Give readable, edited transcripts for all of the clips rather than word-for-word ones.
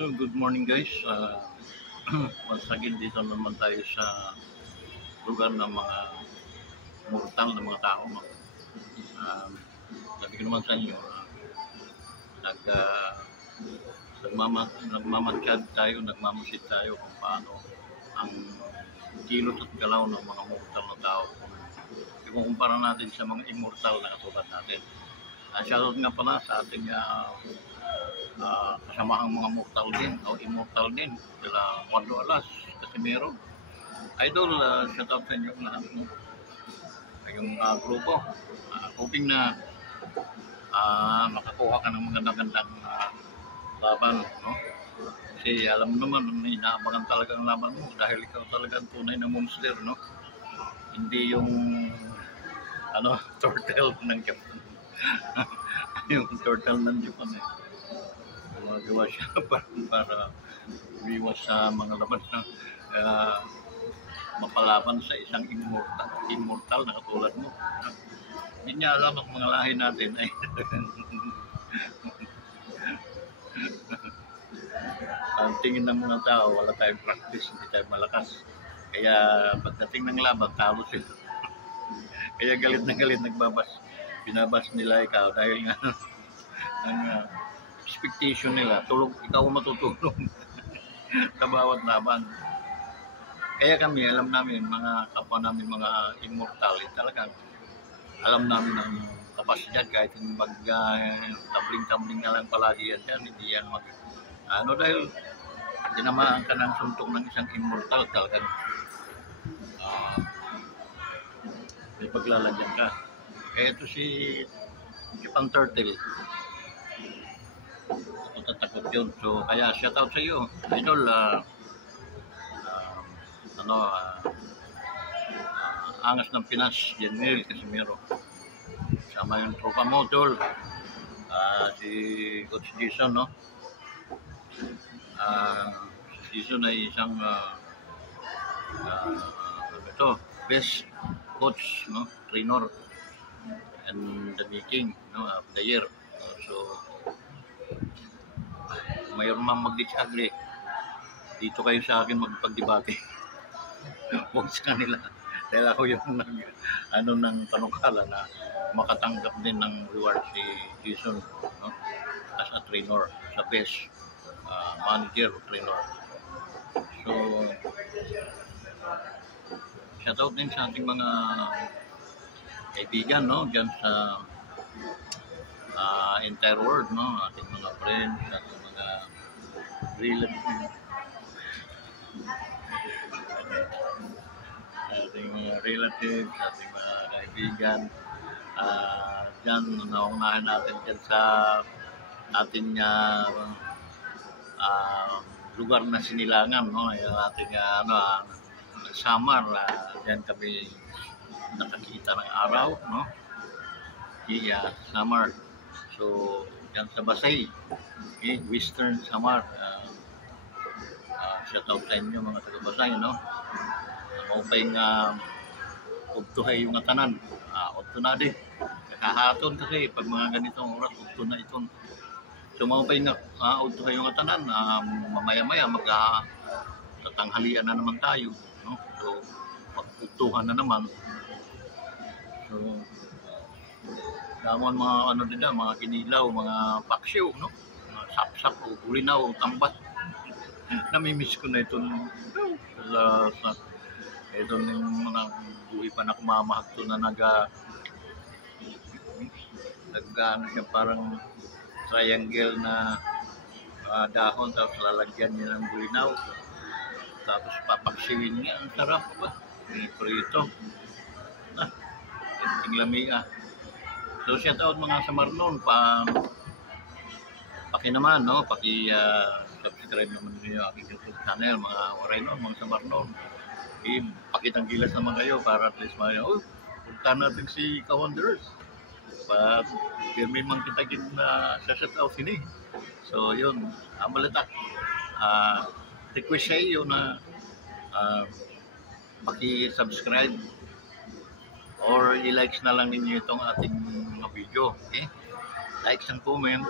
So, good morning guys. Once again, dito naman tayo sa lugar ng mga mortal na mga tao. No? Sabi ko naman sa inyo, nag, uh, nagmamansyad tayo, nagmamasid tayo kung paano ang kilos at galaw ng mga mortal na tao. Ikukumpara natin sa mga immortal na katulad natin. Shoutout nga pala sa ating kasamahang mga mortal din o immortal din sila Juan Alas, Casimiro Idol. Shoutout sa inyo lahat, no? Yung grupo, hoping na makakuha ka ng magandang laban, no? Kasi alam mo naman, inaabangan talaga ang laban mo dahil ikaw talagang tunay na monster, no? Hindi yung turtle ng Japan. Yung turtle ng Japan magawa siya para iwas sa mga laban na mapalaban sa isang immortal na katulad mo. Hindi niya alam ang mga lahi natin ay ang tingin ng mga tao, wala tayong practice, hindi tayo malakas. Kaya pagdating ng laban, talo sila. Kaya galit na galit, binabas nila ikaw dahil nga ang expectation nila, ikaw matutulog sa bawat laban. Kaya kami, alam namin, mga kapwa namin, mga immortal, talagang alam namin ang kapasidad kahit yung tabling-tabling na lang palagi yan dyan, hindi yan dahil tinamaan ka ng suntok ng isang immortal, talagang may paglalagyan ka. Kaya ito si Japan Turtle, takot yun. So kaya shoutout sa iyo, Idol. Angas ng Pinas, General Casimiro. Sama yung tropa mo, Tol. Si Coach Jason, no? Si Jason ay isang best coach, no? Trainer and the making, no, of the year. So mayroon mang mag-disagree, dito kayo sa akin magpagdebate. Huwag sa kanila. Dahil ako yung ng panukala na makatanggap din ng reward si Jason, no? As a trainer, sa best manager o trainer. So, shoutout din sa ating mga kaibigan, no? Diyan sa entire world, no? Ating mga friends, ating mga relatives, ating mga kaibigan, dyan, naunahan natin dyan sa ating lugar na Sinilangan, no? Yung ating Samar, dyan kami nakakita ng araw, no? Samar. So, dyan sa Basay, Western Samar. Shoutout sa inyo mga taga-Basay, no? Maupay nga ubtuhay yung tanan. Ubto na din. Kakahaton kasi pag mga ganitong oras, ubto na iton. So, maupay nga ubtuhay yung tanan. Mamaya-maya tatanghalian na naman tayo, no? So, mag-ubtuhan na naman. So, damon mga mga kinilaw, mga paksiw, no? Mga sap-sap o bulinaw o tambat. Namimiss ko na ito yung mga buhay pa na kumamahag to na siya parang triangle na dahon, tapos lalagyan niya ng bulinaw, tapos papaksiwin niya. Ang sarap ba? Prito. Tinglamia. So shout out mga Samarnon, naman, no? Subscribe naman niyo aking YouTube channel, mga Wareno, mga Samarnon. Pakitang gilas naman kayo para at least punta natin si Kawanderers. May mang kita na shout out sini. So yun, amalatak. Request sa iyo na paki-subscribe or i-likes na lang ninyo itong ating mga video. Okay? Likes and comment.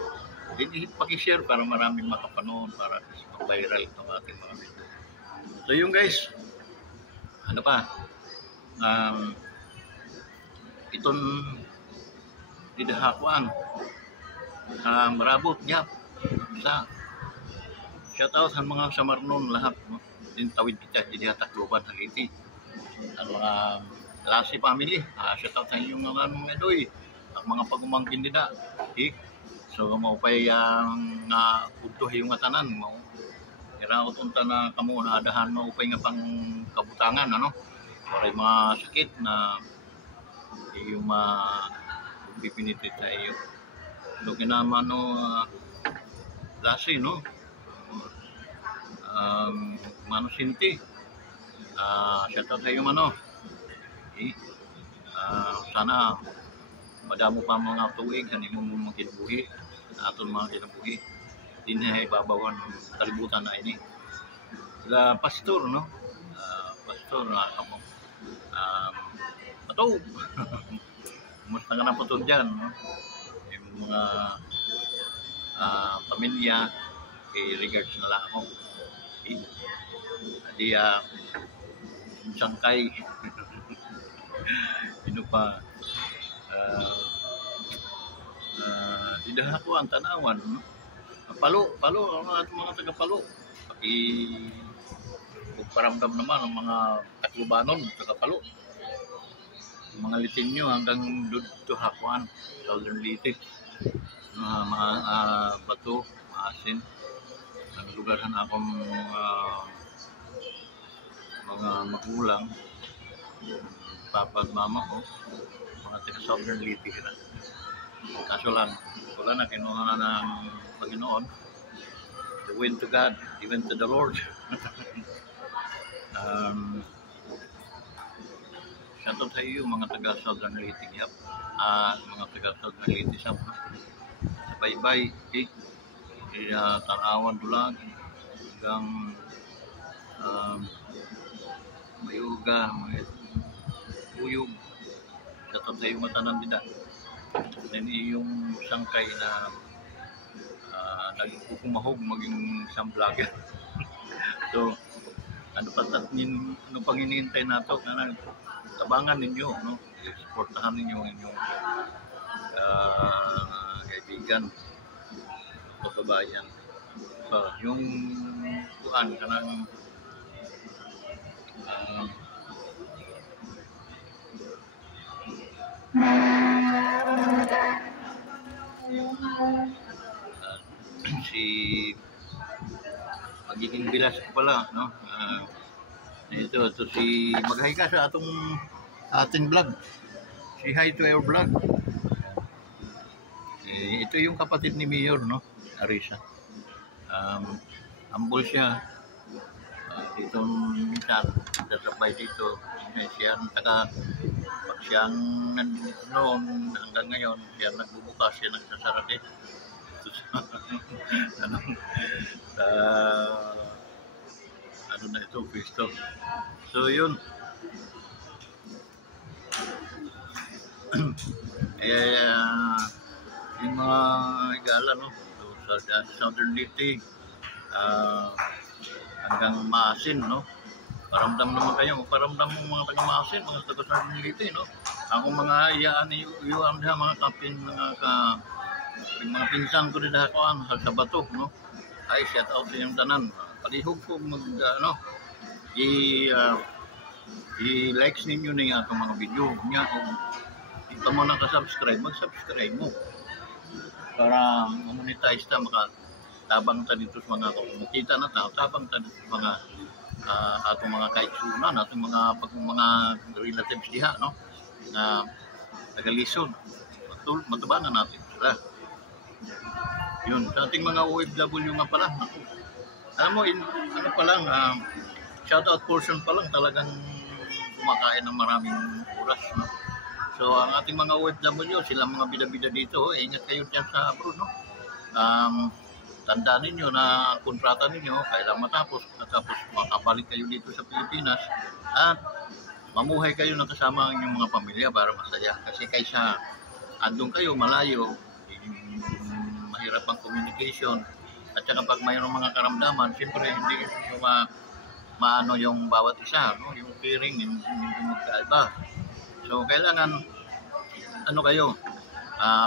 Pakishare para maraming makapanood, para mag-viral itong ating mga video. So yung guys, ano pa, itong didahakuan, marabot niya sa shoutout sa mga samarnon lahat, no? Din tawid kita di Tacloban Haliti, ang mga Lasi family, shoutout sa inyong mga doy, ang mga pagumangkin nila, so maupay ang utuh yung tanan mo, kira utunta na kamo na adahan mo upay nga pang kabutangan, ano, para mga sakit na yung pipinitit tayo. So kinama no, Lasi, no, Mano Sinti, shoutout sa iyo mano. Sana madamo pa mga tuig sa imong mga kinabuhi, aton mga kinabuhi din ay babawan kalibutan na ini. Sila pastor, no, pastor na kamo, ato mas na po dyan, no, yung mga pamilya kay regards na lang ako. Di sangkay ino pa idahakuan tanawan, no? Palo ang mga taga Palo, paramdam naman ang mga Taclobanon taga Palo, mga Litinyo hanggang dito Hakuan, Southern Leyte, mga Bato, Maasin, ang lugaran akong mga magulang, papa at mama ko, mga taga Southern Leyte sila. Kaso lang, wala na kinuha na ng Panginoon. The went to God, even to the Lord. Shoutout sa iyo mga taga Southern Leyte, yap, mga taga Southern Leyte sa baybay, tarawan dulag hanggang mayuga, uyog. Shoutout sa iyo matanan din. Then yung sangkay na nagkukumahog maging isang vlogger. So ano pang hinihintay nato, na tabangan ninyo, no, supportahan ninyo ang inyong kaibigan, kababayan. So yung kuan kanang si magiging bilas ko pala, no, ito si maghay ka sa ating vlog, si hi to our vlog. Ito yung kapatid ni Mayor, no, Arisa, humble siya, dito minsan nasabay dito, siya pag siyang nandito noon hanggang ngayon, siya nagbubukas, siya nagsasara din. Ano na ito, Cristo. So yun. Yung mga igala, no, so, sa Southern Leyte, hanggang Maasin, no, paramdam naman kayo, paramdam mo mga taga Maasin, mga taga Southern Leyte, no, akong mga iyaan mga kapin, mga pinsan ko din hakuan sa Bato, no, ay shout out sa yung tanan, palihog ko i-likes ninyo na yung atong mga video niya. Kung hindi pa mo nakasubscribe, mag-subscribe mo para monetize ta, makatabang ta dito sa mga makita na ta, tabang ta dito sa mga atong mga kaitsunan, atong mga relatives diha, no, na tagalisod, matubanan natin sila. Yun, sa ating mga OFW nga pala, alam mo, ano pa lang, shoutout portion pa lang talagang kumakain ng maraming oras, no? So ang ating mga OFW, sila mga bida-bida dito, ingat kayo dyan sa abroad, no? Tandaan ninyo na kontrata ninyo kailang matapos makabalik kayo dito sa Pilipinas at mamuhay kayo na kasama ang inyong mga pamilya para masaya. Kasi kaysa andun kayo malayo, mahirap ang communication. At saka pag mayroong mga karamdaman, siyempre hindi maano yung bawat isa, no? Yung caring, hindi magkaiba. So, kailangan, ano kayo,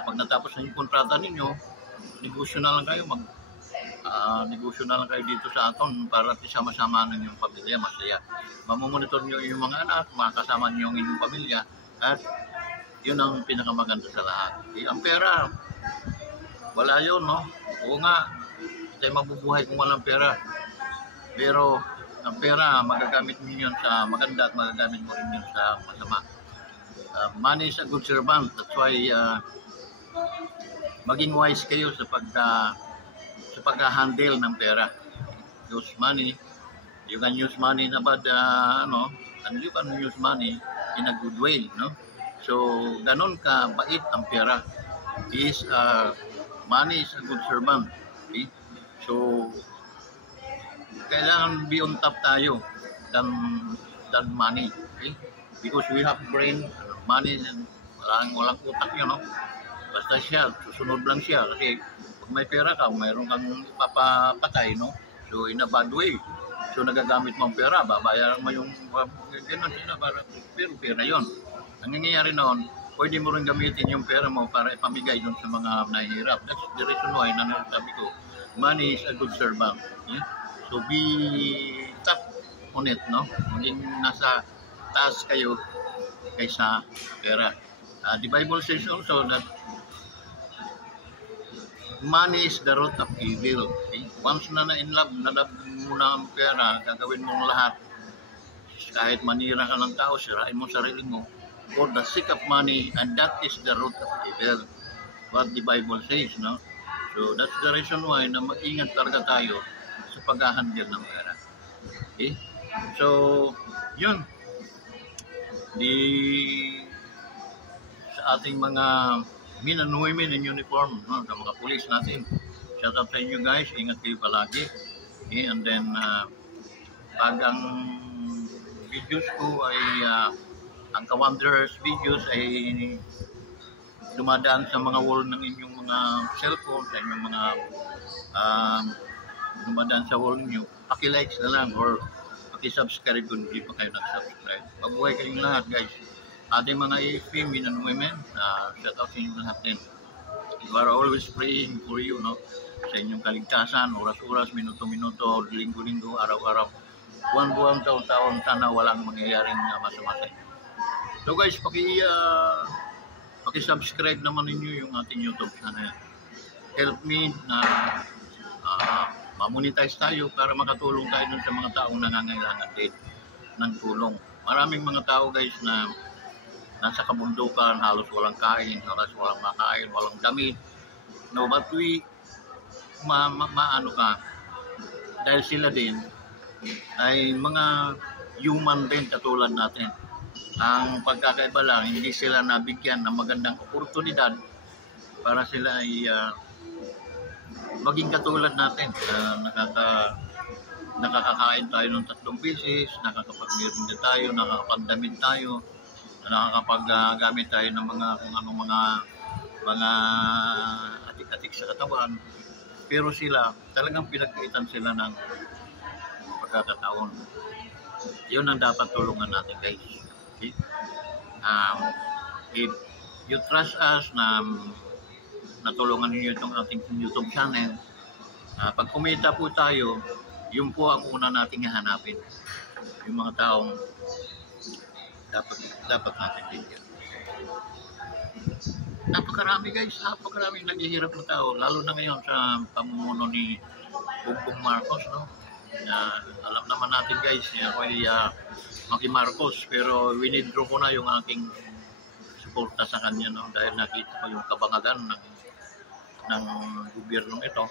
pag natapos na yung kontrata ninyo, negosyo na lang kayo, negosyo na lang kayo dito sa aton para sama-sama ng inyong pamilya, masaya. Mamomonitor nyo yung mga anak, makakasama nyo yung inyong pamilya, at yun ang pinakamaganda sa lahat. Ang pera, wala yun, no? Oo nga, tayo mabubuhay kung walang pera. Pero, ang pera, magagamit niyo yun sa maganda at magagamit mo rin yun sa masama. Money is a good servant. That's why, maging wise kayo sa pag-handle ng pera. Use money. You can use money na bad, and you can use money in a good way, no? So, ganon ka bait ang pera. Money is a good servant. Okay? So, kailangan be on top tayo than money. Okay? Because we have brain, money, walang utak yun, no? Basta siya, susunod lang siya. Kasi pag may pera ka, mayroon kang ipapapatay, no? So, in a bad way. So, nagagamit mo ang pera, babayaran mo yung gano'n sila, pero pera yun. Ang nangyayari noon, pwede mo rin gamitin yung pera mo para ipamigay dun sa mga nahihirap. That's the reason why, sabi ko, money is a good servant. Yeah? So, be top on it, no? Maging nasa taas kayo kaysa pera. The Bible says also that money is the root of evil. Okay? Once na na-inlove mo na ang pera, gagawin mo lahat. Kahit manira ka ng tao, sirain mo sarili mo. For the sake of money, and that is the root of evil. What the Bible says, no? So that's the reason why na mag-ingat talaga tayo sa pag-handle ng pera. Okay? So, yun. Sa ating mga men and women in uniform, no? Sa mga police natin. Shout out sa inyo guys. Ingat kayo palagi. Okay? And then, pag ang videos ko ay ang Ka-Wanderers videos ay dumadaan sa mga wall ng inyong mga cellphone, sa inyong mga dumadaan sa wall niyo, paki-likes na lang or paki-subscribe kung hindi pa kayo nag-subscribe. Mabuhay kayong lahat guys. Ating mga AFP, men and women, shout out sa inyong lahat din. We are always praying for you, no? Sa inyong kaligtasan, oras-oras, minuto-minuto, linggo-linggo, araw-araw, buwan-buwan, taon-taon, sana walang mangyayaring masama sa inyo. So guys, paki-subscribe naman ninyo yung ating YouTube channel. Help me na ma-monetize tayo para makatulong tayo dun sa mga taong nangangailangan din ng tulong. Maraming mga tao guys na nasa kabundukan, halos walang kain, halos walang makain, walang damit. No, but we maano ka, dahil sila din ay mga human din katulad natin. Ang pagkakaiba lang, hindi sila nabigyan ng magandang oportunidad para sila ay maging katulad natin. Nakakakain tayo ng 3 beses, nakakapag-merienda tayo, nakakapagdamit tayo, nakakapaggamit tayo ng mga kung anong mga atik-atik sa katawan. Pero sila, talagang pinagkaitan sila ng pagkakataon. Yun ang dapat tulungan natin guys. Okay? If you trust us na natulungan niyo itong ating YouTube channel, pag kumita po tayo, yun po ang una nating hahanapin. Yung mga taong dapat natin bigyan. Napakarami guys, napakarami naghihirap na tao, lalo na ngayon sa pamumuno ni Bongbong Marcos, no? Alam naman natin guys, ako ay Maki Marcos, pero winidraw ko na yung aking suporta sa kanya, no? Dahil nakita ko yung kabangagan ng gobyernong ito.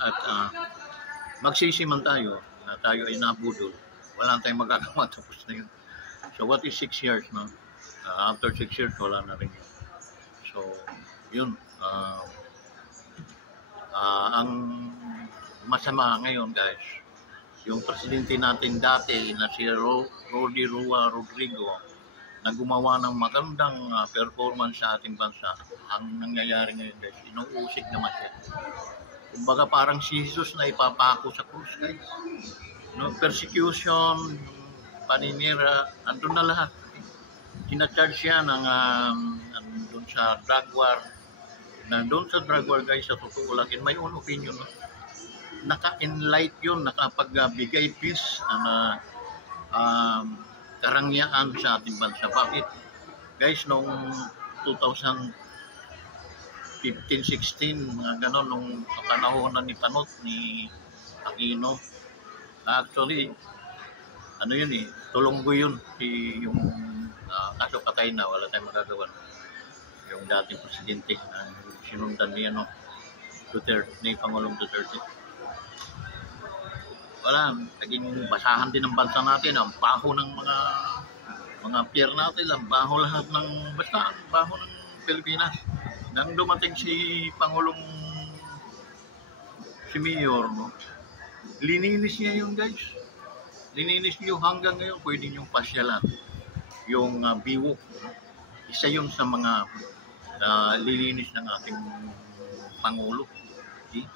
At magsisiman tayo na tayo ay nabudol. Wala tayong magagawa, tapos na yun. So what is 6 years, no? After 6 years, wala na rin yun. So, yun. Ang masama ngayon, guys, yung presidente natin dati na si Rody Rua Rodrigo, na gumawa ng magandang performance sa ating bansa. Ang nangyayari ngayon guys, inuusig naman siya. Kumbaga parang si Jesus na ipapako sa krus guys. No, persecution, paninira, andun na lahat. Kinacharge siya ng andun sa drug war. Nandun sa drug war guys, sa totoo lang, in my own opinion, no? Naka-enlight yun, nakapagbigay peace na karangyaan sa ating bansa. Bakit? Guys, noong 2015-16, mga ganon, nung panahon na ni Panot, ni Aquino, actually, ano yun eh, tulonggo yun, yung kaso patay na, wala tayong magagawa. Yung dating presidente, sinundan ni Duterte, ni Pangulong Duterte. Wala, naging basahan din ng bansa natin, ang baho ng mga pier natin, ang baho lahat ng basta, ang baho ng Pilipinas. Nang dumating si Pangulong si Mayor, no? Lininis niya yun guys. Lininis niyo hanggang ngayon, pwede niyong pasyalan. Yung biwok, isa yun sa mga lilinis ng ating Pangulo. Okay?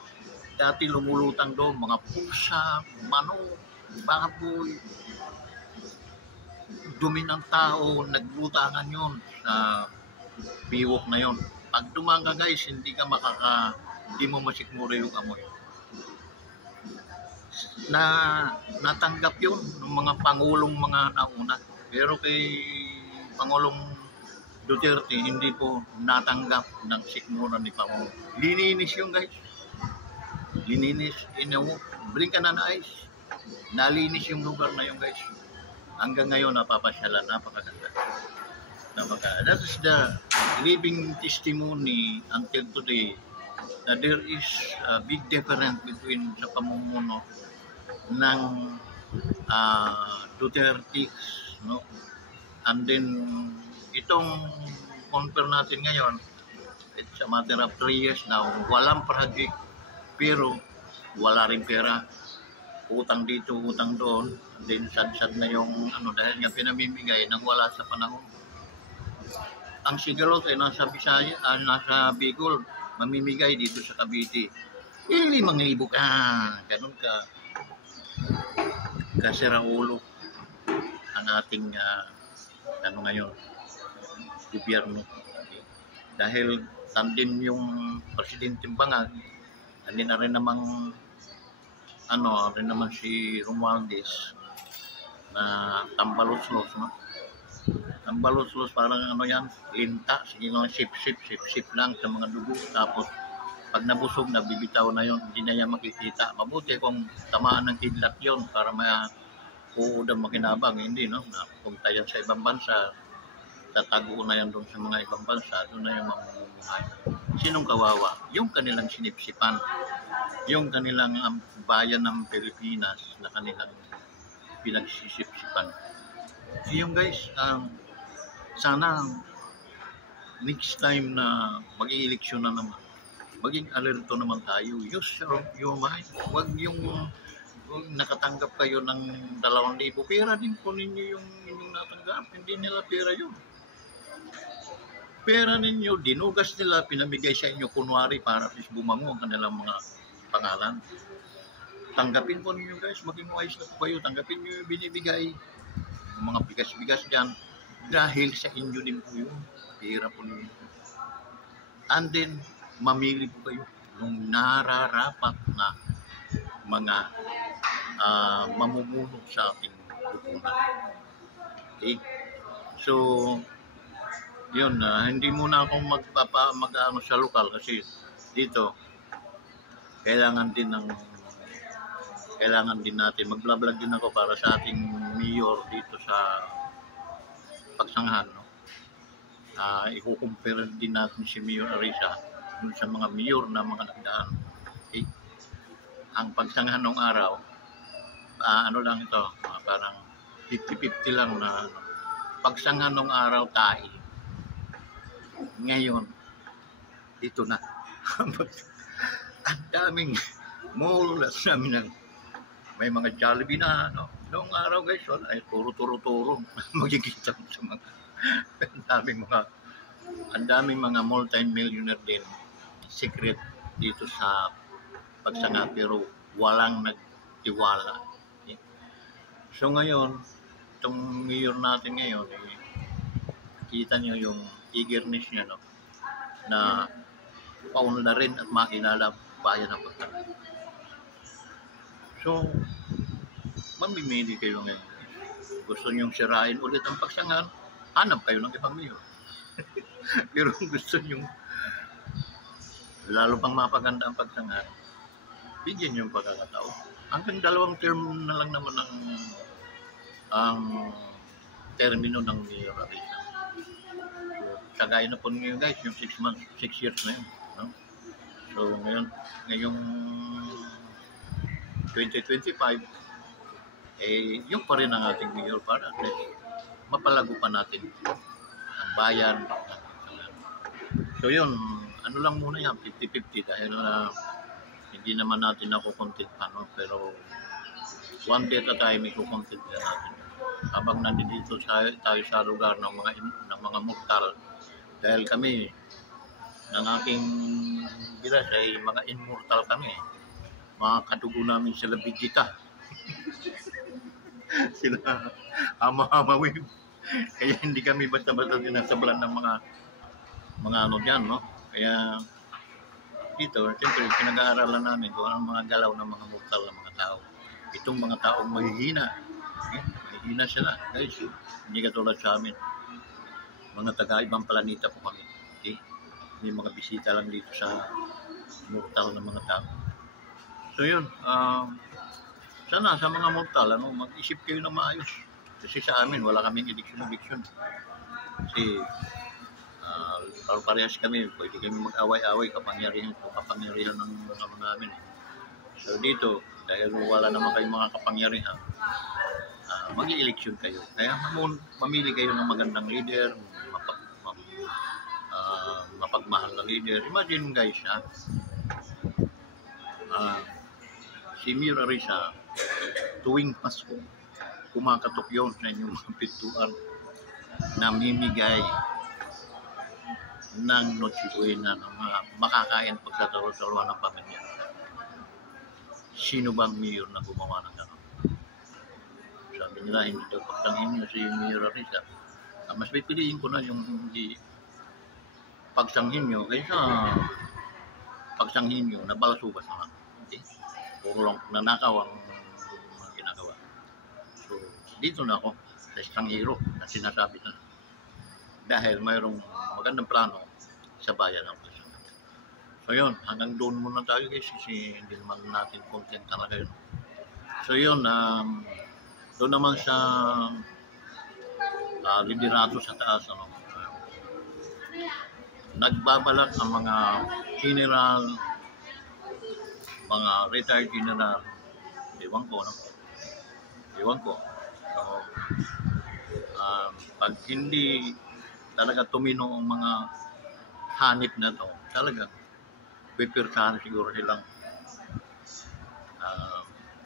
Dati lumulutang doon, mga pusa, manok, baboy, dumi ng tao, naglutangan yun sa biwok na yun. Pag dumaan ka guys, hindi mo masikmura yung amoy. Natanggap yun ng mga pangulong mga nauna. Pero kay Pangulong Duterte, hindi po natanggap ng sikmura ni Pangulo. Lininis yun guys. Lininis, bring ka na ice. Nalinis yung lugar na yun guys. Hanggang ngayon napapasyalan, napakaganda. That is the living testimony until today that there is a big difference between sa pamumuno ng Duterte, no? And then itong confirm natin ngayon, it's a matter of 3 years now, walang project, pero wala rin pera, utang dito, utang doon, and then sad-sad na yung dahil nga pinamimigay nang wala sa panahon. Ang sigalot ay nasa Bisaya, nasa Bicol, mamimigay dito sa Cavite. 5,000 ka, ganun ka kasiraulo ang ating ngayon, gobyerno. Dahil tandem yung presidenteng bangag, hindi na rin namang rin naman si Romualdez na tambalos-los, no? Tambalos-los, parang yan, linta, sige lang, sip lang sa mga dugo. Tapos pag nabusog, nabibitaw na yon, hindi na yan makikita. Mabuti kung tamaan ng kidlat yon para uudang makinabang, hindi, no? Napunta yan sa ibang bansa, tatago na yan doon sa mga ibang bansa, doon na yung mamumuhay. Sinong kawawa? Yung kanilang sinipsipan, yung kanilang bayan ng Pilipinas na kanilang pinagsisipsipan. So yung guys, sana next time na mag-i-eleksyon na naman, maging alerto naman tayo. Use your mind. Huwag yung nakatanggap kayo ng 2,000, pera din po ninyo yung inyong natanggap. Hindi nila pera yun. Pera ninyo, dinugas nila, pinamigay sa inyo kunwari para at least bumango ang kanilang mga pangalan. Tanggapin po ninyo guys, maging wise na po kayo. Tanggapin nyo yung binibigay. Yung mga bigas-bigas dyan, dahil sa inyo din po yun. Pera po ninyo. And then, mamili po kayo ng nararapat na mga mamumuno sa ating lipunan. Okay? So, yun, hindi muna akong mag-ano sa lokal kasi dito kailangan din natin mag-vlog din ako para sa ating mayor dito sa Pagsanghan, no? I-compare din natin si Mayor Arisa dun sa mga mayor na mga nagdaan. Okay? Ang Pagsanghan nung araw, lang ito, parang 50-50 lang na Pagsanghan nung araw tayo. Ngayon, dito na. Ang daming mall at may mga Jollibee na, no? Noong araw guys, ay turo-turo magkikita sa mga ang daming mga multi-millionaire din secret dito sa pagsanga pero walang nagtiwala. Okay? So ngayon, itong mayor natin ngayon, kita niyo yung eagerness niya, no? Na pauna na rin at makilala bayan ng Pagtangan. So, mamimili kayo ngayon. Gusto niyong sirain ulit ang Pagsangan, hanap kayo ng ibang mayor. Pero kung gusto niyong lalo pang mapaganda ang Pagsangan, bigyan niyo yung pagkakataon. Hanggang 2 term na lang naman ang termino ng Mayor Arisa. So, kagaya na po ngayon guys, yung 6 months, 6 years na yun. No? So, ngayong 2025, yung pa rin ang ating mayor para at least mapalago pa natin ang bayan. So yun, ano lang muna yan, 50-50 dahil hindi naman natin nakukontent pa, no? Pero one day at a time, ikukontent na natin. Habang nandito tayo sa lugar ng mga mortal, dahil kami, ng aking bilas ay mga immortal kami. Mga kadugo namin sila Vegeta. Sila Ama-Ama-Wave. Kaya hindi kami basta-basta sinasablan ng mga ano dyan, no? Kaya dito, siyempre, pinag-aaralan namin kung anong mga galaw ng mga mortal ng mga tao. Itong mga taong mahihina. Mahihina sila. Guys, hindi katulad sa amin. Mga taga-ibang planeta po kami. Okay? May mga bisita lang dito sa mortal ng mga tao. So yun, sana sa mga mortal, mag-isip kayo na maayos. Kasi sa amin, wala kaming addiction. Kasi parehas kami, pwede kami mag-away-away, kapangyarihan ng mga namin. So dito, dahil wala naman kayong mga kapangyarihan, mag-i-eleksyon kayo. Kaya mamili kayo ng magandang leader, mapagmahal na leader. Imagine guys, si Mayor Arisa, tuwing Pasko, kumakatok yun sa inyong mga pintuan, namimigay ng Noche Buena ng mga makakain pagsasaluhan ng pamilya. Sino bang mayor na gumawa ng gano'n? Sabi nila, hindi daw pagtangin nyo si Mayor Arisa. Mas pipiliin ko na yung hindi pagsanghin nyo kaysa pagsanghin nyo na balasubas naman. Okay? Puro lang nanakaw ang ginagawa. So, dito na ako sa estranghero na sinasabi na dahil mayroong magandang plano sa bayan ng Pagsangan. So yun, hanggang doon muna tayo guys kasi hindi naman natin content talaga yun. So yun, doon naman sa liderato sa taas, nagbabalak ang mga general, mga retired general, ewan ko. So, pag hindi talaga tumino ang mga hanip na to, talaga pipirsahan siguro silang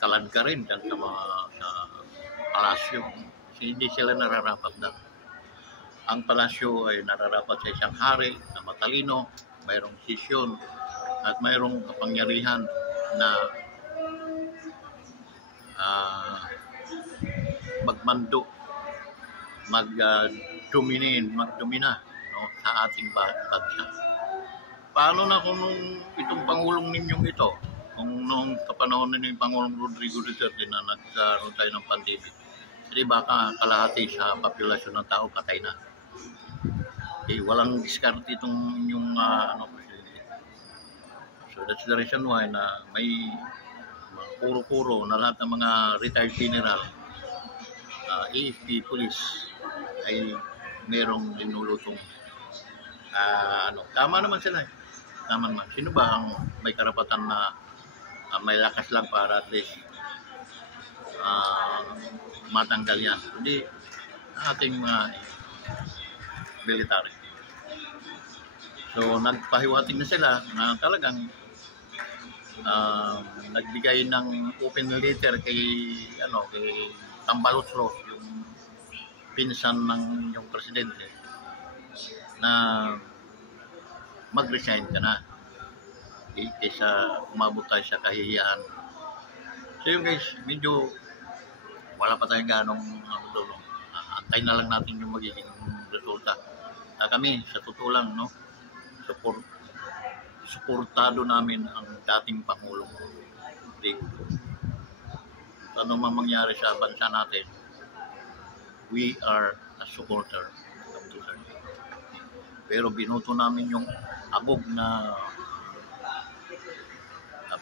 kalad ka rin dyan sa palasyo. Kasi hindi sila nararapat na. Ang palasyo ay nararapat sa isang hari na matalino, mayroong sisyon at mayroong kapangyarihan na magmando, magdomina sa ating bansa. Paano na kung itong Pangulong ninyong ito, kung noong kapanahon na yung Pangulong Rodrigo Duterte na nagkaroon tayo ng pandemic, hindi baka kalahati sa populasyon ng tao patay na. Walang diskarte itong inyong presidente. So that's the reason why na may puro-puro na lahat ng mga retired general, AFP, police, ay merong linulutong tama naman sila eh. Tama naman. Sino ba ang may karapatan na may lakas lang para at least matanggal yan? Hindi ating mga military. So nagpahiwatig na sila na talagang nagbigay ng open letter kay Tambaloslos, yung pinsan ng yung presidente na mag-resign ka na. Kaysa umabot tayo sa kahihiyaan. So yun guys, medyo wala pa tayong ganong dulo. Antay na lang natin yung magiging resulta. Kami, sa totoo lang, no, suportado namin ang dating Pangulong Diggo. Ano man mangyari sa bansa natin, we are a supporter of Duterte. Pero binuto namin yung abog na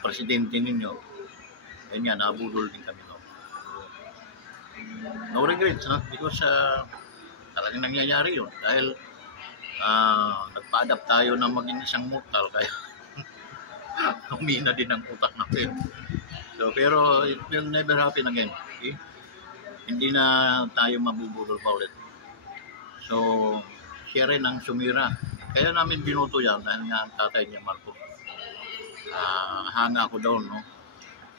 presidente ninyo, ganyan, nabudol din kami. No regrets, no? Because talagang nangyayari yun. Dahil nagpa-adapt tayo na maging isang mortal, kaya humina din ang utak natin. So, pero it will never happen again. Okay? Hindi na tayo mabubudol pa ulit. So, siya rin ang sumira. Kaya namin binuto yan dahil nga ang tatay niya Marcos. Hanga ako doon, no?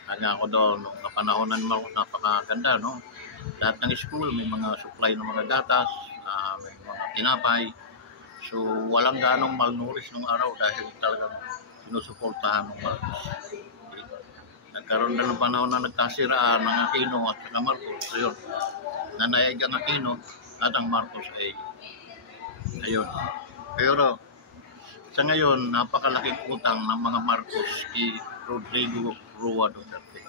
Hanga ako doon. Nung kapanahonan mo, napakaganda, no? Lahat ng school, may mga supply ng mga gatas, may mga tinapay. So, walang ganong malnourished nung araw dahil talagang sinusuportahan ng Marcos. Okay? Nagkaroon na ng panahon na nagkasiraan ng Aquino at saka Marcos. So, yun. Nanayag ang Aquino at ang Marcos ay ayun. Pero, sa ngayon, napakalaking utang ng mga Marcos kay Rodrigo Roa Duterte,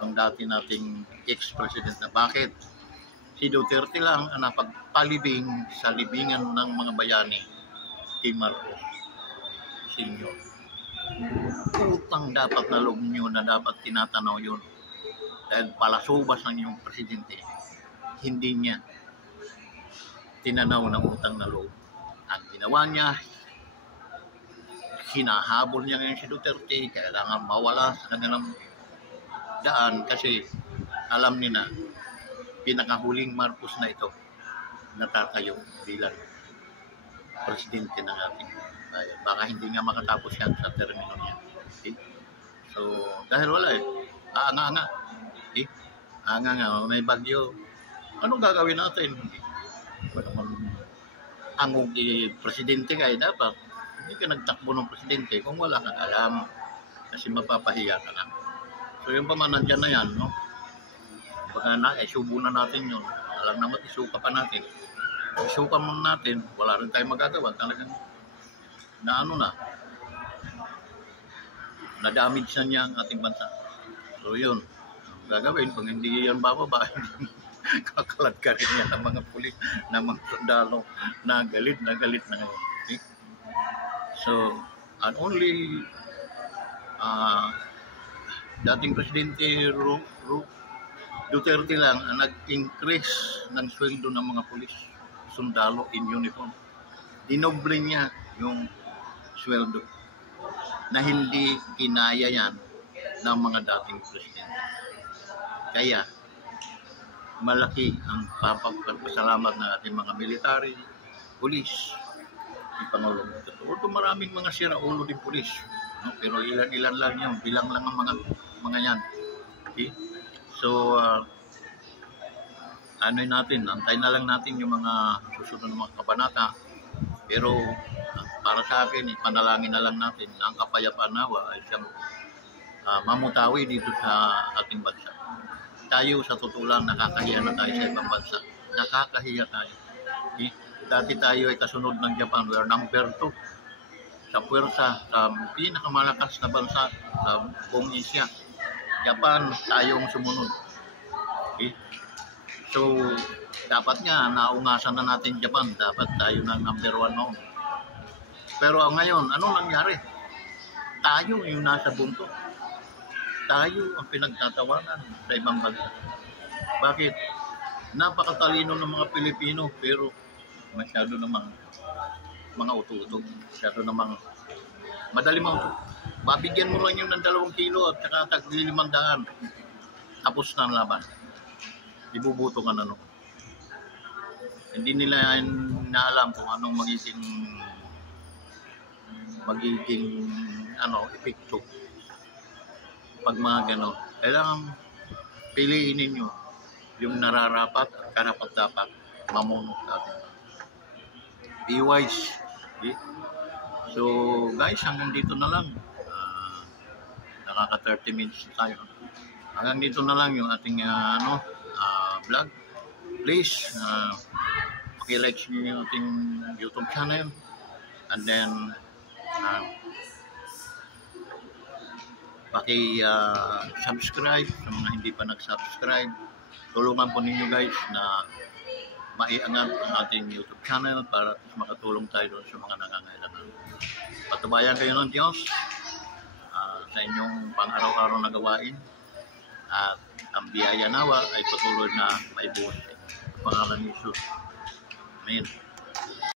ang dati nating ex-president. Na bakit? Si Duterte lang ang napagpalibing sa libingan ng mga bayani kay Marcos Senior. Utang dapat na loob nyo na dapat tinatanaw yun. Dahil palasubas ng yung presidente, hindi niya tinanaw ng utang na loob. Ang ginawa niya, hinahabol niya ngayon si Duterte, kailangan mawala sa kanilang daan kasi alam niya na pinakahuling Marcos na ito natatayo bilang presidente ng ating bayan. Baka hindi nga makatapos yan sa termino niya. Okay? So, dahil wala aanga-anga. Okay? Aanga-anga, may bagyo. Anong gagawin natin? Ang presidente ka dapat hindi ka nagtakbo ng presidente kung wala kang alam kasi mapapahiya ka na. So yung pa man nandyan na yan, no? Baka subo na natin yun. Alam naman, isuka pa natin. Isuka man natin, wala rin tayong magagawa. Talagang na-damage na niya ang ating bansa. So yun, gagawin kung hindi yan bababa, kakalat ka rin yan ng mga pulis, ng mga sundalo na galit na ngayon. Okay? So, and only dating Presidente Duterte lang ang nag-increase ng sweldo ng mga pulis, sundalo in uniform. Dinoble niya yung sweldo na hindi kinaya yan ng mga dating presidente. Kaya, malaki ang papagpasalamat ng ating mga military, pulis, Pangulong Duterte. Although maraming mga siraulo din pulis, no? Pero ilan-ilan lang yan, bilang lang ang mga yan. Okay? So, natin, antay na lang natin yung mga susunod ng mga kabanata. Pero para sa akin, ipanalangin na lang natin ang kapayapaan nawa ay siyang mamutawi dito sa ating bansa. Tayo sa totoo lang, nakakahiya na tayo sa ibang bansa. Nakakahiya tayo. Okay? Dati tayo ay kasunod ng Japan. We are number 2 sa puwersa, sa pinakamalakas na bansa sa buong Asia. Japan, tayong sumunod. Okay? So, dapat nga, naungasan na natin Japan. Dapat tayo ng number 1 noon. Pero ngayon, anong nangyari? Tayo yung nasa bunto. Tayo ang pinagtatawanan sa ibang bansa. Bakit? Napakatalino ng mga Pilipino, pero masyado namang mga uto-uto. Masyado namang madali mauto. Babigyan mo lang yung ng 2 kilo at saka tag-500. Tapos na ang laban. Ibubuto ka na no. Hindi nila naalam kung anong magiging epekto pag mga gano'n. Kailangan piliin ninyo yung nararapat at karapat-dapat mamulong sa atin. Be wise. Okay? So guys, hanggang dito na lang. Nakaka 30 minutes na tayo. Hanggang dito na lang yung ating vlog. Please, paki-like nyo yung ating YouTube channel. And then, paki-subscribe sa mga hindi pa nag-subscribe. Tulungan po ninyo guys na maiangat ang ating YouTube channel para makatulong tayo doon sa mga nangangailangan. Patubayan kayo ng Diyos sa inyong pang-araw-araw na gawain at ang biyaya nawa ay patuloy na may buhay. Sa pangalan ni Jesus. Amen.